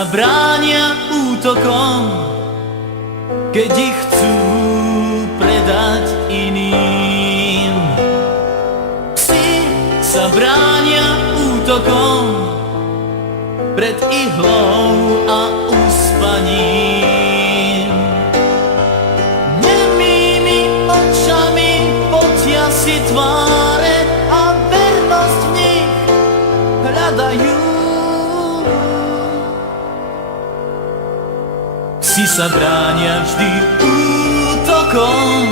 sa bránia útokom, keď ich chcú predať iným. Psi sa bránia útokom pred ihlou a uspaním. Nemými očami potia si tváre a vernosť v nich hľadajú. Psi sa bránia vždy útokom,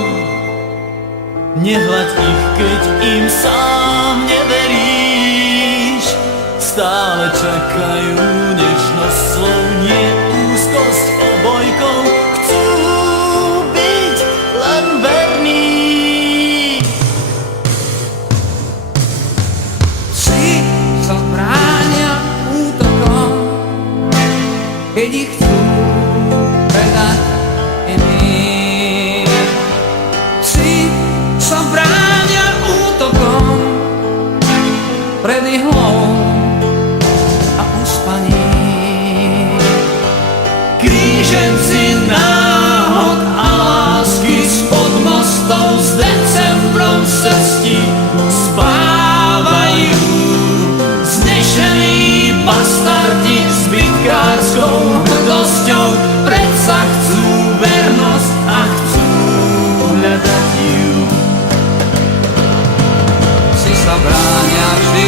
nehľaď ich, keď im sám neveríš. Stále čakajú nežnosť slov, nie úzkosť obojkou. Chcú byť len verní. Psi sa bránia útokom, keď ich chcú predať iným. Psi sa bránia útokom pred ihlou a uspaním. Kríženci náhod a lásky spod mostov s decembrom v srsti spávajú. Znešení bastardi s bitkárskou hrdosťou predsa chcú vernosť a chcú hľadať ju. Psi sa bránia vždy